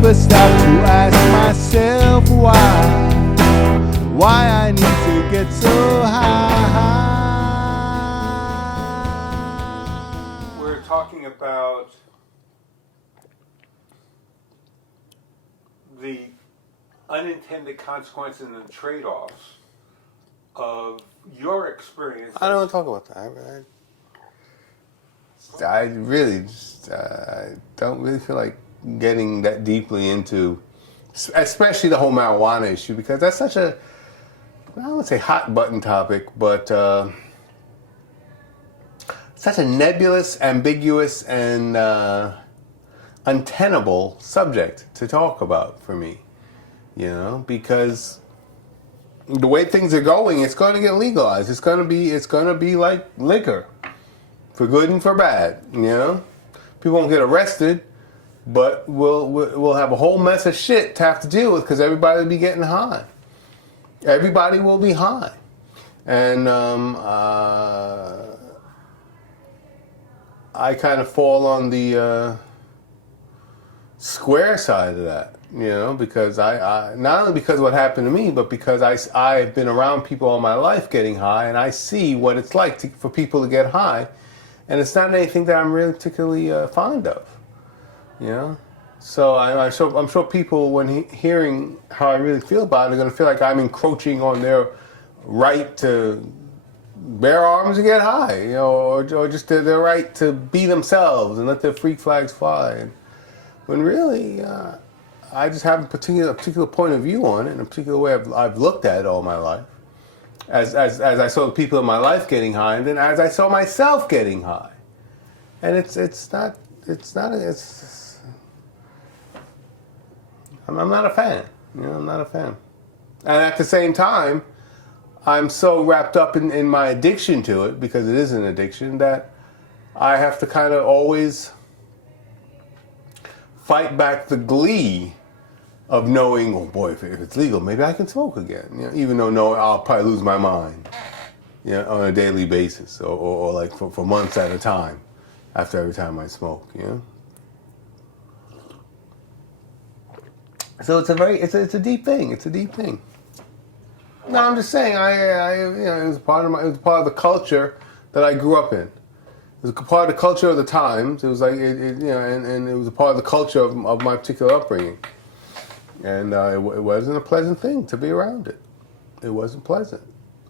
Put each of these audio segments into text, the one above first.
never stop to ask myself why I need to get so high. We're talking about the unintended consequences and the trade-offs of your experience. I don't want to talk about that. I really just, I don't really feel like getting that deeply into, especially the whole marijuana issue, because that's such a, I don't want to say hot button topic, but such a nebulous, ambiguous, and untenable subject to talk about for me, you know, because the way things are going, it's going to get legalized. It's going to be like liquor, for good and for bad, you know. People won't get arrested, but we'll have a whole mess of shit to have to deal with because everybody will be getting high. Everybody will be high, and I kind of fall on the square side of that, you know, because I not only because of what happened to me, but because I've been around people all my life getting high, and I see what it's like for people to get high, and it's not anything that I'm really particularly fond of, you know. So I'm sure people, when hearing how I really feel about it, are going to feel like I'm encroaching on their right to bear arms and get high, you know, or just their right to be themselves and let their freak flags fly. And when really, I just have a particular point of view on it, and a particular way I've looked at it all my life, as I saw the people in my life getting high, and then as I saw myself getting high, and I'm not a fan. You know, I'm not a fan. And at the same time, I'm so wrapped up in my addiction to it, because it is an addiction, that I have to kind of always fight back the glee of knowing, oh boy, if it's legal, maybe I can smoke again. You know, even though no, I'll probably lose my mind, you know, on a daily basis, or like for months at a time, after every time I smoke, you know. So it's a deep thing. It's a deep thing. No, I'm just saying. It was part of the culture that I grew up in. It was a part of the culture of the times. It was like and it was a part of the culture of my particular upbringing. And it wasn't a pleasant thing to be around it. It wasn't pleasant.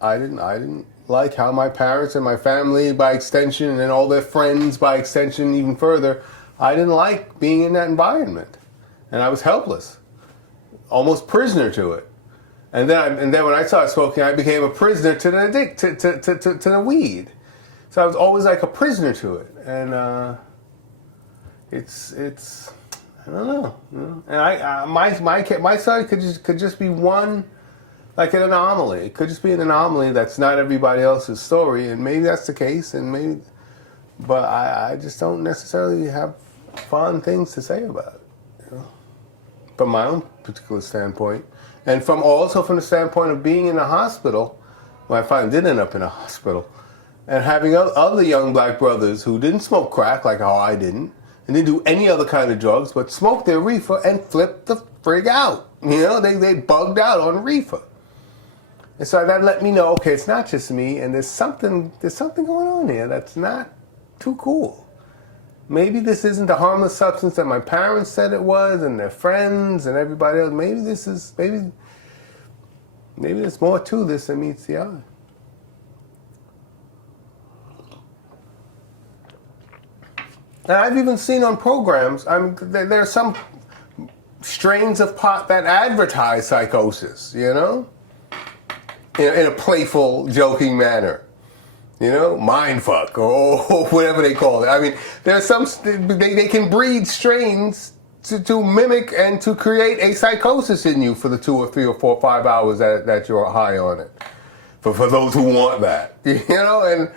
I didn't like how my parents and my family, by extension, and then all their friends, by extension, even further, I didn't like being in that environment, and I was helpless. Almost prisoner to it, and then when I started smoking, I became a prisoner to the weed. So I was always like a prisoner to it, and it's I don't know, you know? And my story could just be one, like an anomaly. It could just be an anomaly that's not everybody else's story, and maybe that's the case, but I just don't necessarily have fond things to say about it, you know? From my own particular standpoint, and also from the standpoint of being in a hospital, when I finally did end up in a hospital, and having other young black brothers who didn't smoke crack like how I didn't, and didn't do any other kind of drugs, but smoked their reefer and flipped the frig out. You know, they bugged out on reefer. And so that let me know, okay, it's not just me, and there's something going on here that's not too cool. Maybe this isn't the harmless substance that my parents said it was, and their friends and everybody else. Maybe there's more to this than meets the eye. And I've even seen on programs, there are some strains of pot that advertise psychosis, you know? In a playful, joking manner. You know, mind fuck, or whatever they call it. I mean, there's some, they can breed strains to mimic and to create a psychosis in you for the 2 or 3 or 4 or 5 hours that you're high on it. For those who want that, you know, and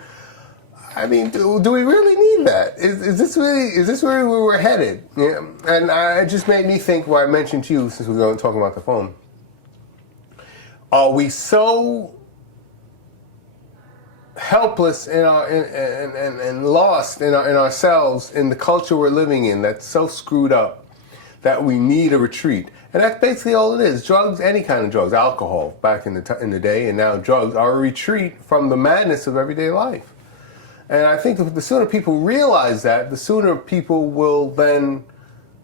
I mean, do we really need that? Is this really where we're headed? Yeah. And it just made me think, what I mentioned to you, since we're going to talk about the phone. Are we so helpless and lost in ourselves, in the culture we're living in, that's so screwed up, that we need a retreat. And that's basically all it is. Drugs, any kind of drugs, alcohol back in the day, and now drugs are a retreat from the madness of everyday life. And I think the sooner people realize that, the sooner people will then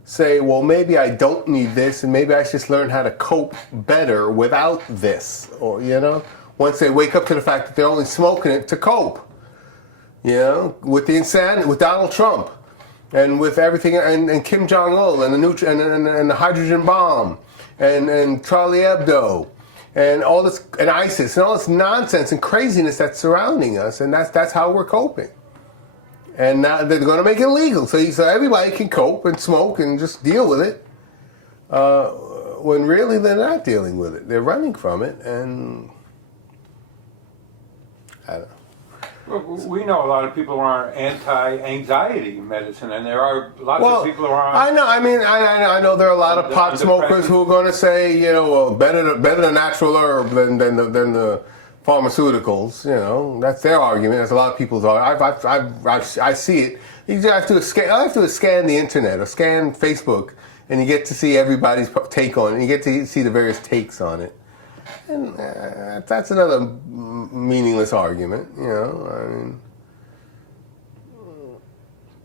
say, well, maybe I don't need this, and maybe I should just learn how to cope better without this. Or, you know, once they wake up to the fact that they're only smoking it to cope. You know, with the insanity, with Donald Trump, and with everything, and Kim Jong-un, and the hydrogen bomb, and Charlie Hebdo, and all this, and ISIS, and all this nonsense and craziness that's surrounding us, and that's how we're coping. And now they're going to make it legal, so everybody can cope and smoke and just deal with it. When really they're not dealing with it; they're running from it, and I don't know. Well, we know a lot of people are on anti-anxiety medicine, and there are lots of people who are on. I know. I mean, I know there are a lot of pot smokers who are going to say, you know, well, better the natural herb than the pharmaceuticals. You know, that's their argument. That's a lot of people's argument. I see it. You just have to scan the internet or scan Facebook, and you get to see everybody's take on it. And you get to see the various takes on it. And that's another meaningless argument, you know. I mean,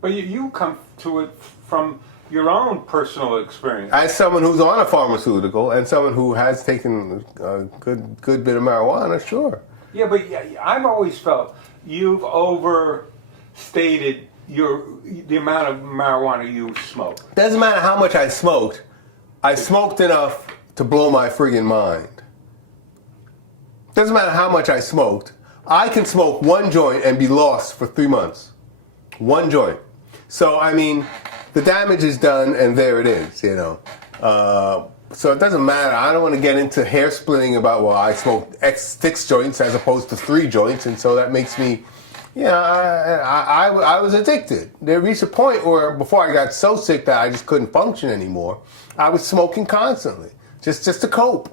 but you come to it from your own personal experience. As someone who's on a pharmaceutical and someone who has taken a good bit of marijuana, sure. Yeah, but I've always felt you've overstated the amount of marijuana you smoke. Doesn't matter how much I smoked enough to blow my friggin' mind. Doesn't matter how much I smoked. I can smoke one joint and be lost for 3 months. One joint. So, I mean, the damage is done and there it is, you know. So it doesn't matter. I don't want to get into hair splitting about, well, I smoked 6 joints as opposed to 3 joints, and so that makes me, you know, I was addicted. There reached a point where before I got so sick that I just couldn't function anymore, I was smoking constantly, just to cope.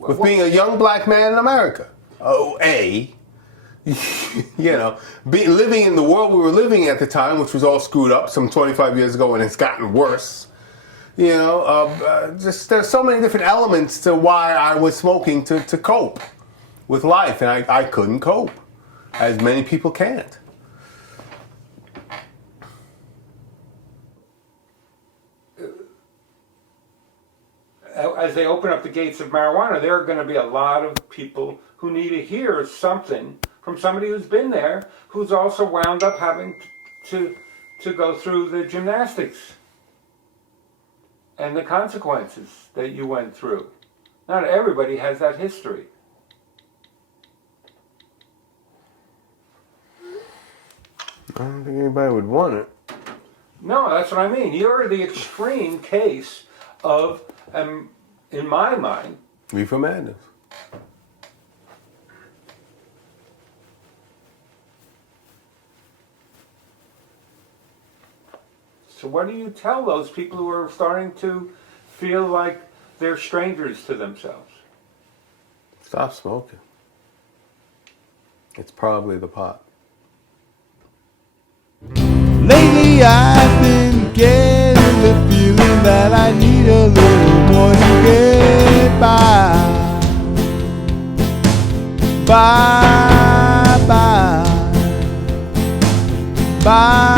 With being a young black man in America. You know, living in the world we were living at the time, which was all screwed up some 25 years ago, and it's gotten worse. You know, just there's so many different elements to why I was smoking to cope with life, and I couldn't cope, as many people can't. As they open up the gates of marijuana, there are going to be a lot of people who need to hear something from somebody who's been there, who's also wound up having to go through the gymnastics and the consequences that you went through. Not everybody has that history. I don't think anybody would want it. No, that's what I mean. You're the extreme case of, in my mind, Reefer madness. so what do you tell those people who are starting to feel like they're strangers to themselves? Stop smoking. It's probably the pot. Lately I've been getting the feeling that I need a little more to get by. Bye, bye, bye.